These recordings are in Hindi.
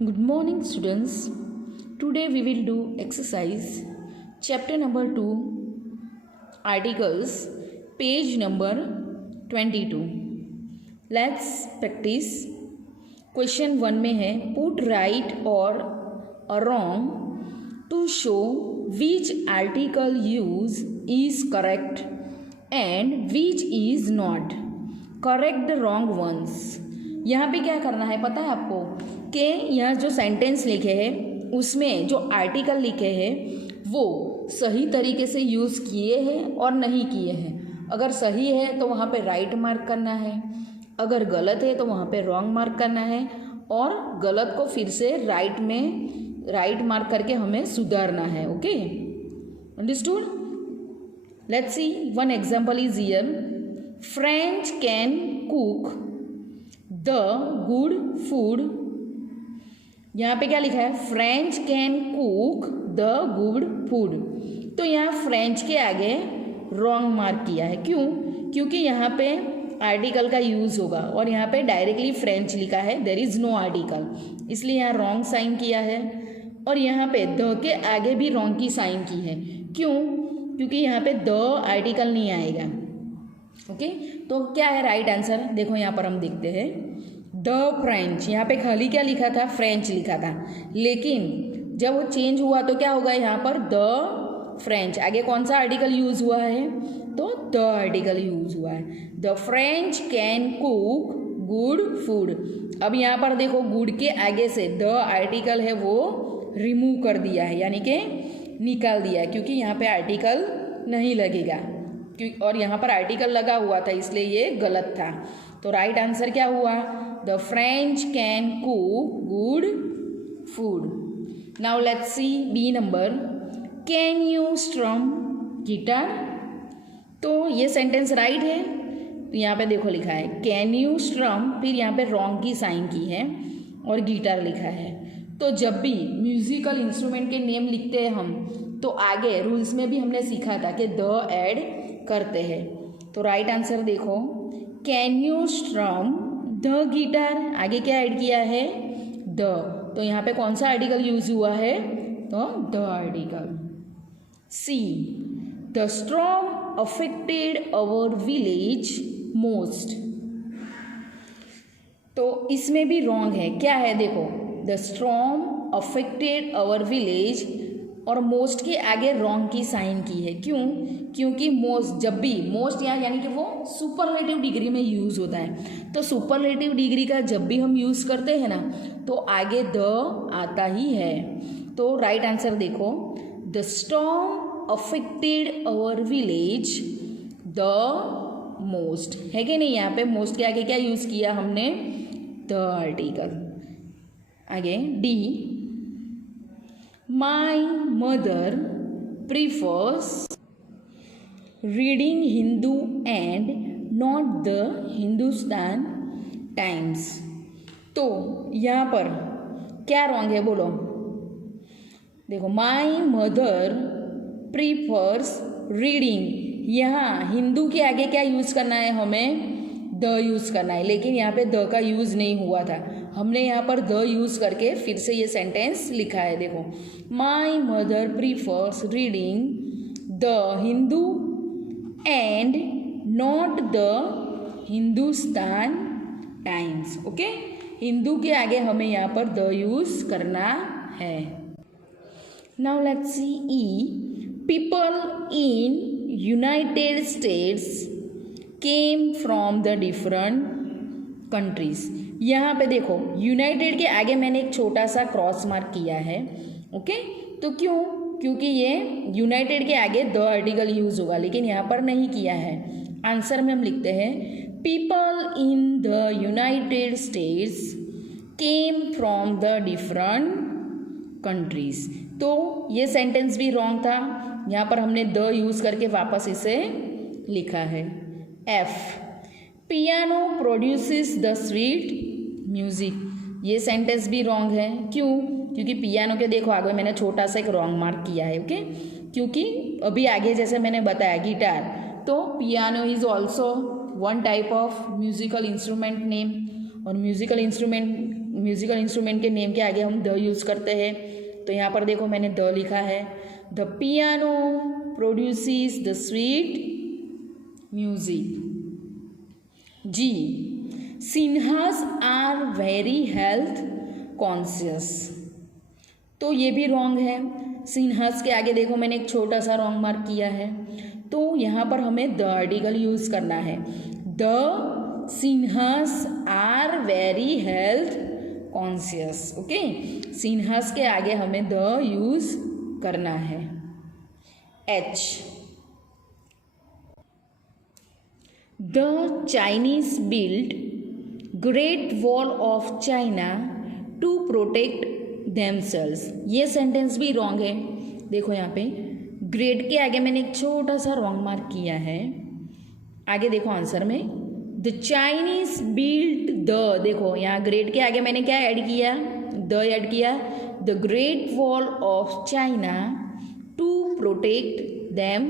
Good morning, students. Today we will do exercise chapter number 2, articles, page number 22. Let's practice. Question 1 में है put right or a wrong to show which article use is correct and which is not. Correct the wrong ones. यहाँ पे क्या करना है पता है आपको कि यहाँ जो सेंटेंस लिखे हैं उसमें जो आर्टिकल लिखे हैं वो सही तरीके से यूज़ किए हैं और नहीं किए हैं। अगर सही है तो वहाँ पे राइट मार्क करना है, अगर गलत है तो वहाँ पे रॉन्ग मार्क करना है और गलत को फिर से राइट मार्क करके हमें सुधारना है। Okay, understood? Let's see one example is here. French can cook the good food. यहाँ पे क्या लिखा है? French can cook the good food. तो यहाँ फ्रेंच के आगे रॉन्ग मार्क किया है। क्यों? क्योंकि यहाँ पे आर्टिकल का यूज़ होगा और यहाँ पे डायरेक्टली फ्रेंच लिखा है, देयर इज़ नो आर्टिकल, इसलिए यहाँ रॉन्ग साइन किया है। और यहाँ पे द के आगे भी रॉन्ग की साइन की है। क्यों? क्योंकि यहाँ पे द आर्टिकल नहीं आएगा। ओके, तो क्या है राइट आंसर? देखो यहाँ पर हम देखते हैं द फ्रेंच। यहाँ पे खाली क्या लिखा था? फ्रेंच लिखा था, लेकिन जब वो चेंज हुआ तो क्या होगा? यहाँ पर द फ्रेंच, आगे कौन सा आर्टिकल यूज हुआ है? तो द आर्टिकल यूज हुआ है। The French can cook good food. अब यहाँ पर देखो गुड के आगे से द आर्टिकल है वो रिमूव कर दिया है, यानी कि निकाल दिया है, क्योंकि यहाँ पे आर्टिकल नहीं लगेगा और यहाँ पर आर्टिकल लगा हुआ था, इसलिए ये गलत था। तो राइट आंसर क्या हुआ? The French can cook good food. Now let's see B number. Can you strum guitar? तो ये सेंटेंस राइट है। तो यहाँ पे देखो लिखा है कैन यू स्ट्रम, फिर यहाँ पे रॉन्ग की साइन की है और गिटार लिखा है। तो जब भी म्यूजिकल इंस्ट्रूमेंट के नेम लिखते हैं हम, तो आगे रूल्स में भी हमने सीखा था कि द ऐड करते हैं। तो राइट आंसर देखो कैन यू स्ट्रम द गिटार, आगे क्या ऐड किया है? द। तो यहाँ पे कौन सा आर्टिकल यूज हुआ है? तो the article. See the storm affected our village most. तो इसमें भी रॉन्ग है। क्या है? देखो the storm affected our village और मोस्ट के आगे रॉन्ग की साइन की है। क्यों? क्योंकि मोस्ट, जब भी मोस्ट यहाँ यानी कि वो सुपरलेटिव डिग्री में यूज़ होता है, तो सुपरलेटिव डिग्री का जब भी हम यूज़ करते हैं ना, तो आगे द आता ही है। तो राइट आंसर देखो the storm affected our village the most, है कि नहीं? यहाँ पे मोस्ट के आगे क्या यूज़ किया हमने? The article. आगे D my mother prefers reading Hindu and not the Hindustan Times. तो यहाँ पर क्या रॉन्ग है बोलो? देखो माई मदर प्रीफर्स रीडिंग, यहाँ हिंदू के आगे क्या यूज़ करना है? हमें द यूज़ करना है, लेकिन यहाँ पे द का यूज़ नहीं हुआ था। हमने यहाँ पर द यूज़ करके फिर से ये सेंटेंस लिखा है। देखो माई mother prefers reading the Hindu and not the Hindustan times. Okay, Hindu के आगे हमें यहाँ पर द यूज़ करना है। Now let's C E people in United states came from the different countries. यहाँ पे देखो यूनाइटेड के आगे मैंने एक छोटा सा क्रॉस मार्क किया है। ओके, तो क्यों? क्योंकि ये यूनाइटेड के आगे द आर्टिकल यूज होगा, लेकिन यहाँ पर नहीं किया है। आंसर में हम लिखते हैं people in the United states came from the different countries. तो ये सेंटेंस भी रॉन्ग था, यहाँ पर हमने द यूज करके वापस इसे लिखा है। F piano produces the sweet music, ये सेंटेंस भी रॉन्ग है। क्यों? क्योंकि पियानो के देखो आगे मैंने छोटा सा एक रॉन्ग मार्क किया है। ओके, क्योंकि अभी आगे जैसे मैंने बताया गिटार, तो piano is also one type of musical instrument name, और म्यूजिकल इंस्ट्रूमेंट म्यूजिकल इंस्ट्रूमेंट के नेम के आगे हम द यूज़ करते हैं। तो यहाँ पर देखो मैंने द लिखा है। The piano produces the sweet music. G, Sinhas are very health conscious. तो ये भी रॉन्ग है। सिन्हास के आगे देखो मैंने एक छोटा सा रॉन्ग मार्क किया है। तो यहाँ पर हमें द आर्टिकल यूज़ करना है। The Sinhas are very health conscious. Okay, Sinhas के आगे हमें द यूज़ करना है। H, the Chinese build great wall of China to protect themselves. ये सेंटेंस भी रॉन्ग है। देखो यहाँ पे ग्रेट के आगे मैंने एक छोटा सा रॉन्ग मार्क किया है। आगे देखो आंसर में द चाइनीज बिल्ड द, देखो यहाँ ग्रेट के आगे मैंने क्या ऐड किया, द ऐड किया। The Great wall of China to protect them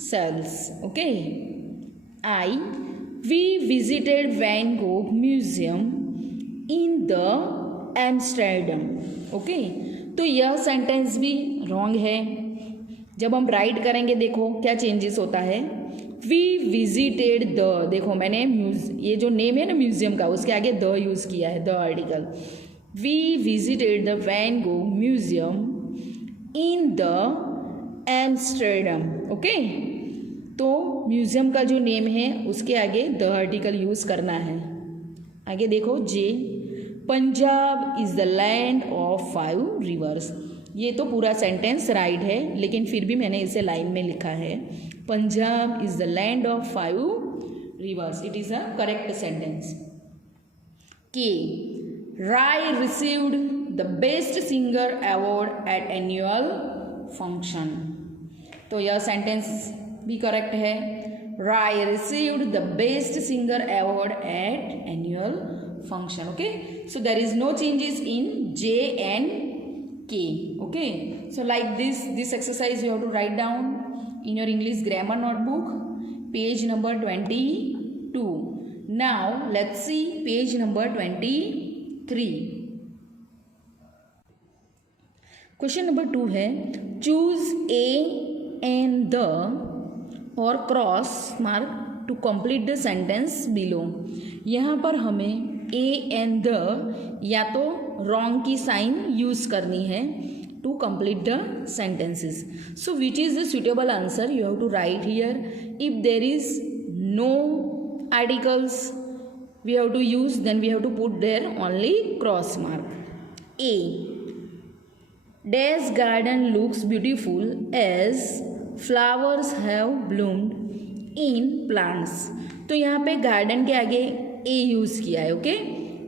sales. Okay, I we visited Van Gogh museum in the Amsterdam. Okay, तो यह सेंटेंस भी रॉन्ग है। जब हम राइट करेंगे देखो क्या चेंजेस होता है। वी विजिटेड द, देखो मैंने ये जो नेम है ना म्यूजियम का, उसके आगे द यूज़ किया है, the article. We visited the Van Gogh museum in the Amsterdam. Okay, तो म्यूजियम का जो नेम है उसके आगे द आर्टिकल यूज़ करना है। आगे देखो J, Punjab is the land of 5 rivers. ये तो पूरा सेंटेंस राइट है, लेकिन फिर भी मैंने इसे लाइन में लिखा है। Punjab is the land of 5 rivers. It is a correct sentence. K, Rai received the best singer award at annual फंक्शन। तो यह सेंटेंस भी करेक्ट है। Rai received the best singer award at annual function. Okay, so there is no changes in J and K. Okay, so like this exercise you have to write down in your English grammar notebook, page number 22. Now let's see page number 23. Question number 2 है, choose A and the or cross mark to complete the sentence below. यहाँ पर हमें ए एंड द या तो रॉन्ग की साइन यूज़ करनी है to complete the sentences. So which is the suitable answer you have to write here. If there is no articles we have to use, then we have to put there only cross mark. A, dash garden looks beautiful as flowers have bloomed in plants. तो यहाँ पे गार्डन के आगे ए यूज़ किया है. Okay,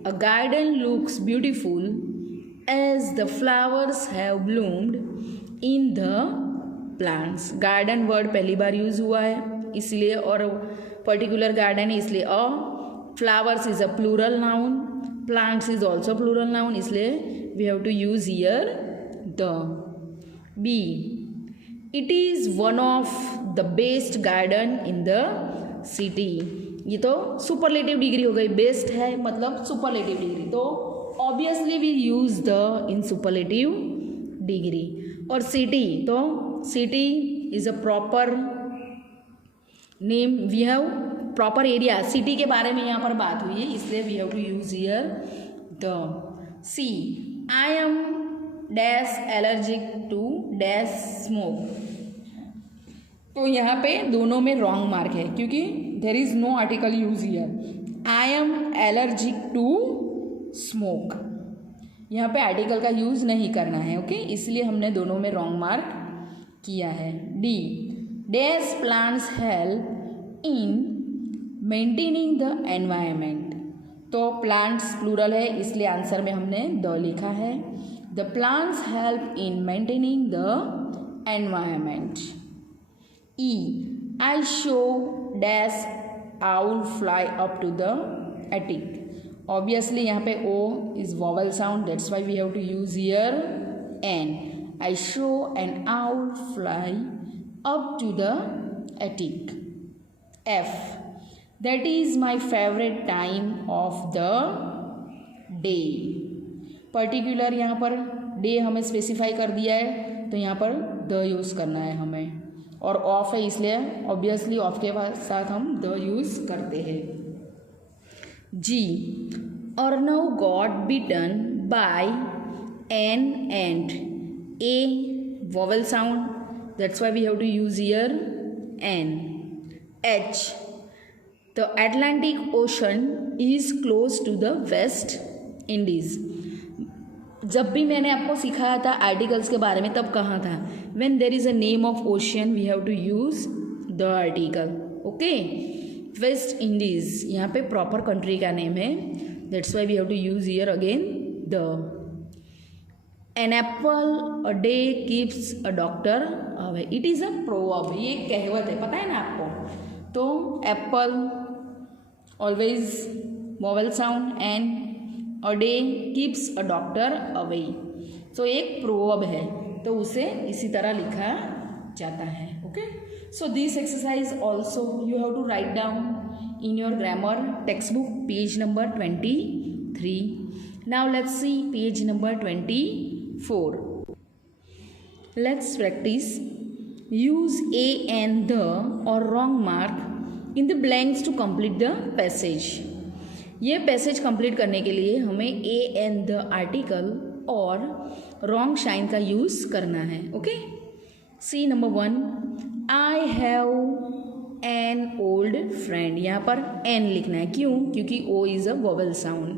a garden looks beautiful as the flowers have bloomed in the plants. Garden word पहली बार यूज़ हुआ है इसलिए, और पर्टिकुलर गार्डन है इसलिए a. Flowers is a plural noun, plants is also plural noun, इसलिए we have to use here the. B, it is one of the best garden in the city. ये तो सुपरलेटिव डिग्री हो गई, बेस्ट है मतलब सुपरलेटिव डिग्री, तो obviously we use the in superlative degree. और सिटी, तो city is a proper name, we have proper area. City के बारे में यहाँ पर बात हुई है इसलिए we have to use here the. C, I am dash allergic to dash smoke. तो यहाँ पे दोनों में रॉन्ग मार्क है क्योंकि there is no article use here. I am allergic to smoke, यहाँ पे आर्टिकल का यूज नहीं करना है. ओके, इसलिए हमने दोनों में रॉन्ग मार्क किया है. D, dash plants help in maintaining the environment. तो प्लांट्स प्लूरल है इसलिए आंसर में हमने द लिखा है. The plants help in maintaining the environment. E, I show dash owl fly up to the attic. Obviously यहाँ पे O is vowel sound, that's why we have to use here an. I show an owl fly up to the attic. F, that is my favorite time of the day. Particular यहाँ पर डे हमें स्पेसिफाई कर दिया है, तो यहाँ पर द यूज़ करना है हमें, और ऑफ है इसलिए ऑब्वियसली ऑफ के साथ हम द यूज़ करते हैं। G, Arnav got bitten by an ant, a vowel sound, that's why we have to use here an. H, the Atlantic Ocean is close to the West Indies. जब भी मैंने आपको सिखाया था आर्टिकल्स के बारे में, तब कहा था when there is a name of ocean we have to use the article. Okay, West Indies यहाँ पे प्रॉपर कंट्री का नेम है, that's why we have to use here again the. An apple a day keeps a doctor away, it is a proverb, ये एक कहवत है, पता है ना आपको। तो apple always vowel sound and a day keeps a doctor away, so एक प्रोवर्ब है, तो उसे इसी तरह लिखा जाता है। Okay, so this exercise also you have to write down in your grammar text book page number 23। Now let's see page number 24। Let's practice. Use a and the और wrong mark in the blanks to complete the passage. ये पैसेज कंप्लीट करने के लिए हमें ए एंड द आर्टिकल और रॉन्ग शाइन का यूज़ करना है। Okay, C number 1, I have an old friend, यहाँ पर एन लिखना है, क्यों? क्योंकि O is a vowel sound.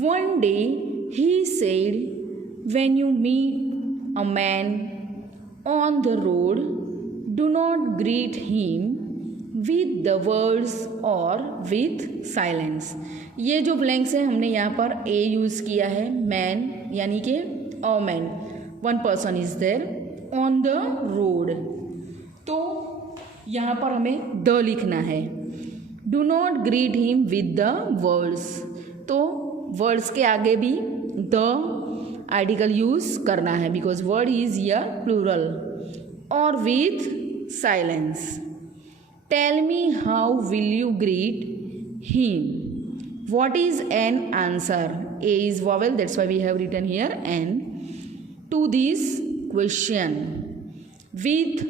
One day he said when you meet a man on the road do not greet him with the words और विथ साइलेंस। ये जो ब्लैंक्स है हमने यहाँ पर ए यूज़ किया है, मैन यानी कि a man, one person is there on the road, तो यहाँ पर हमें द लिखना है। Do not greet him with the words, तो वर्ड्स के आगे भी द आर्टिकल यूज़ करना है बिकॉज वर्ड इज यर प्लूरल, और with silence. Tell me how will you greet him? What is an answer? A is vowel, that's why we have written here N. To this question with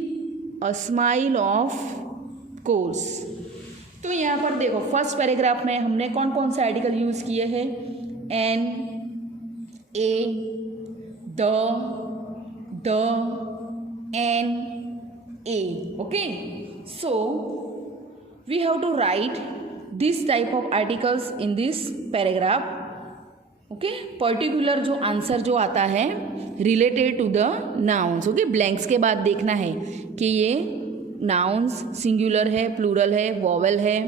a smile of course. तो यहाँ पर देखो फर्स्ट पैराग्राफ में हमने कौन कौन से आर्टिकल यूज़ किए हैं? An, a, the, an, a. Okay, so we have to write this type of articles in this paragraph. okay, particular जो आंसर जो आता है related to the nouns. Okay, blanks के बाद देखना है कि ये नाउन्स सिंगुलर है, प्लूरल है, वोवेल है,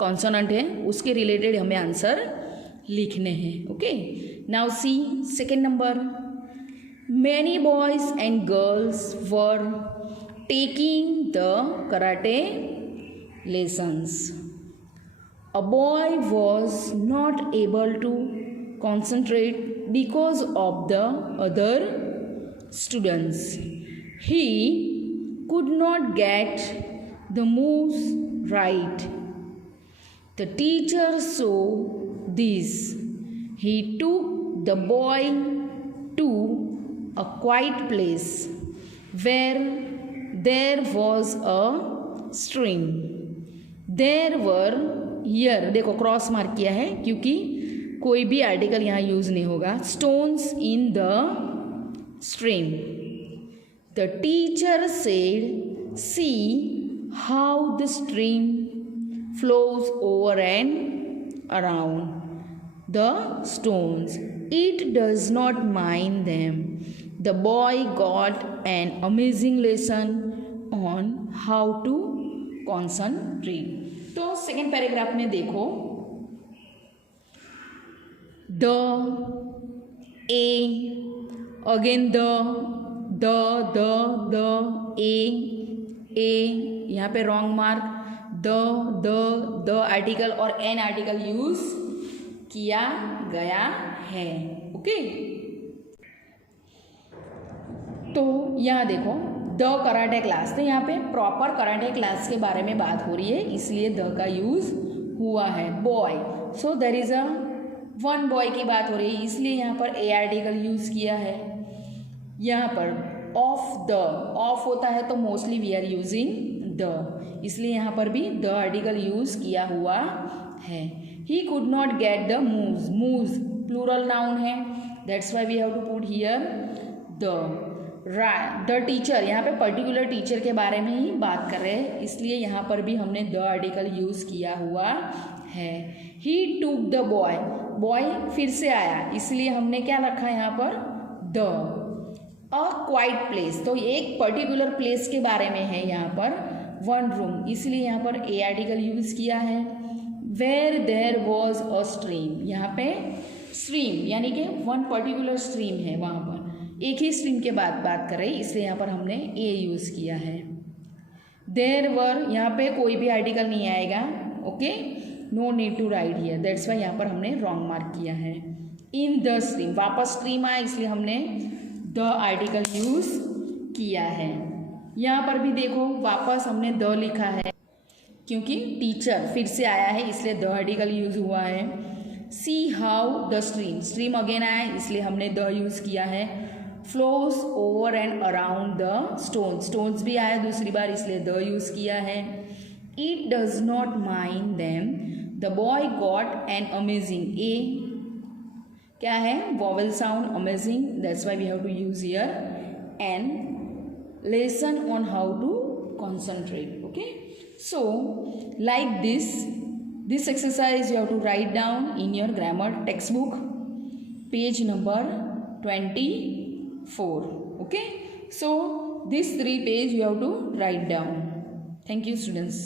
कॉन्सोनेंट है, उसके रिलेटेड हमें आंसर लिखने हैं। Okay, now see second number. Many boys and girls were taking the karate lessons. A boy was not able to concentrate because of the other students. He could not get the moves right. The teacher saw this. He took the boy to a quiet place where there was a stream. There were, here देखो क्रॉस मार्क किया है क्योंकि कोई भी आर्टिकल यहाँ यूज नहीं होगा। Stones in the stream. The teacher said, see how the stream flows over and around the stones. It does not mind them. The boy got an amazing lesson on how to concentrate. तो सेकेंड पैराग्राफ में देखो द, ए, अगेन द ए, यहाँ पे रॉन्ग मार्क, द आर्टिकल और एन आर्टिकल यूज किया गया है। ओके, तो यहाँ देखो द कराटे क्लास, तो यहाँ पे प्रॉपर कराटे क्लास के बारे में बात हो रही है, इसलिए द का यूज हुआ है। Boy, so there is a one boy की बात हो रही है इसलिए यहाँ पर ए आर्टिकल यूज़ किया है। यहाँ पर ऑफ द, ऑफ होता है तो mostly we are using the, इसलिए यहाँ पर भी द आर्टिकल यूज़ किया हुआ है। He could not get the moves, moves plural noun है, that's why we have to put here the. The teacher, यहाँ पे पर्टिकुलर टीचर के बारे में ही बात कर रहे हैं इसलिए यहाँ पर भी हमने द आर्टिकल यूज़ किया हुआ है। ही टूक द बॉय, बॉय फिर से आया इसलिए हमने क्या रखा यहाँ पर द। अ क्वाइट प्लेस, तो एक पर्टिकुलर प्लेस के बारे में है यहाँ पर वन रूम, इसलिए यहाँ पर ए आर्टिकल यूज़ किया है। Where there was a stream, यहाँ पे स्ट्रीम यानी कि वन पर्टिकुलर स्ट्रीम है, वहाँ पर एक ही स्ट्रीम के बाद बात कर रही इसलिए यहाँ पर हमने ए यूज़ किया है। देयर वर, यहाँ पे कोई भी आर्टिकल नहीं आएगा, okay, no need to write here, that's why यहाँ पर हमने रॉन्ग मार्क किया है। इन द स्ट्रीम, वापस स्ट्रीम आया इसलिए हमने द आर्टिकल यूज़ किया है। यहाँ पर भी देखो वापस हमने द लिखा है क्योंकि टीचर फिर से आया है इसलिए द आर्टिकल यूज़ हुआ है। See how the stream, stream again आया इसलिए हमने द यूज़ किया है। Flows over and around the stone, stones भी आया दूसरी बार इसलिए द यूज़ किया है। It does not mind them, the boy got an amazing, a क्या है vowel sound amazing, that's why we have to use here an lesson on how to concentrate, okay? So like this exercise you have to write down in your grammar textbook, page number 24, okay? So these 3 pages you have to write down. Thank you students.